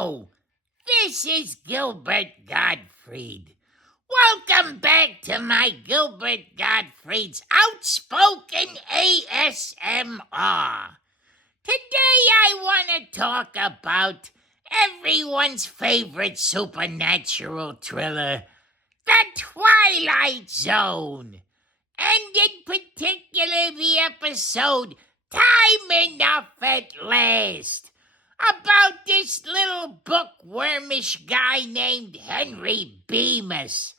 Hello, this is Gilbert Gottfried. Welcome back to my Gilbert Gottfried's Outspoken A.S.M.R. Today I want to talk about everyone's favorite supernatural thriller, The Twilight Zone, and in particular the episode Time Enough at Last, about this little bookwormish guy named Henry Bemis.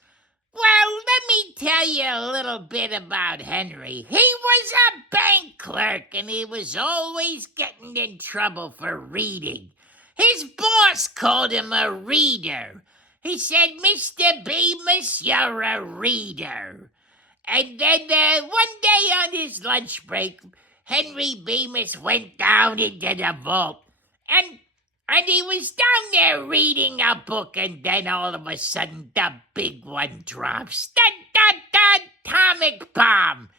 Well, let me tell you a little bit about Henry. He was a bank clerk, and he was always getting in trouble for reading. His boss called him a reader. He said, "Mr. Bemis, you're a reader." And then one day on his lunch break, Henry Bemis went down into the vault. And he was down there reading a book, and then all of a sudden the big one drops. The atomic bomb.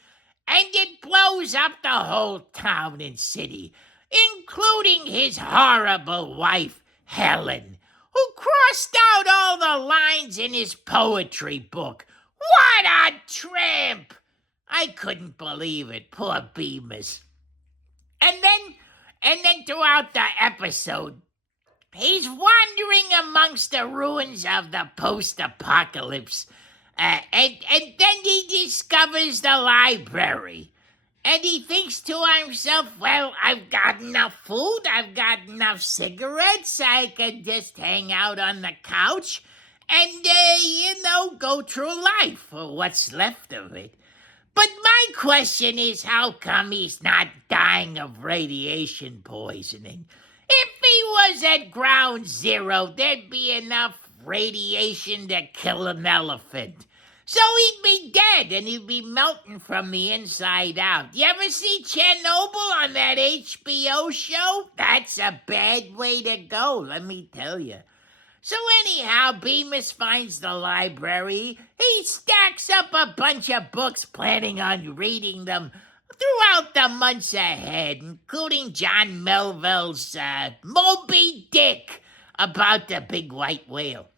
And it blows up the whole town and city, including his horrible wife, Helen, who crossed out all the lines in his poetry book. What a tramp! I couldn't believe it, poor Bemis. And then throughout the episode, he's wandering amongst the ruins of the post-apocalypse, and then he discovers the library. And he thinks to himself, well, I've got enough food, I've got enough cigarettes, I can just hang out on the couch and, go through life, or what's left of it. But my question is, how come he's not dying of radiation poisoning? If he was at ground zero, there'd be enough radiation to kill an elephant. So he'd be dead, and he'd be melting from the inside out. You ever see Chernobyl on that HBO show? That's a bad way to go, let me tell you. So anyhow, Bemis finds the library. He stacks up a bunch of books, planning on reading them throughout the months ahead, including John Melville's Moby Dick about the big white whale.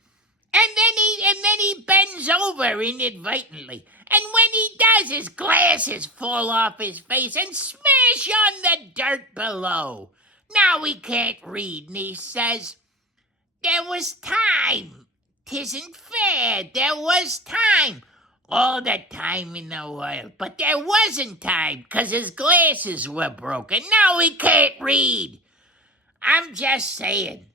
And then he bends over inadvertently. And when he does, his glasses fall off his face and smash on the dirt below. Now he can't read, and he says, "There was time. 'Tisn't fair. There was time. All the time in the world. But there wasn't time, 'cause his glasses were broken. Now he can't read." I'm just saying.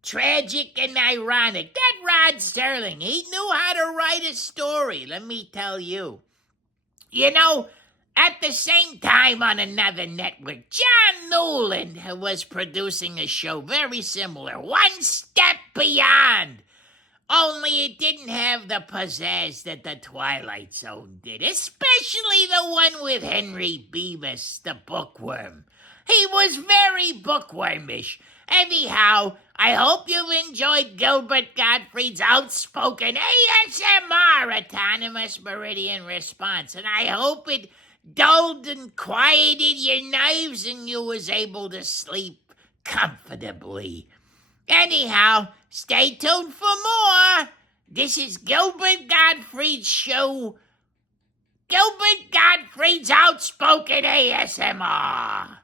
Tragic and ironic. That Rod Serling, he knew how to write a story, let me tell you. You know, at the same time on another network, John Newland was producing a show very similar, One Step Beyond. Only it didn't have the pizzazz that The Twilight Zone did, especially the one with Henry Bemis, the bookworm. He was very bookwormish. Anyhow, I hope you've enjoyed Gilbert Gottfried's Outspoken A.S.M.R, Autonomous Meridian Response, and I hope it dulled and quieted your nerves and you was able to sleep comfortably. Anyhow, stay tuned for more. This is Gilbert Gottfried's show, Gilbert Gottfried's Outspoken A.S.M.R.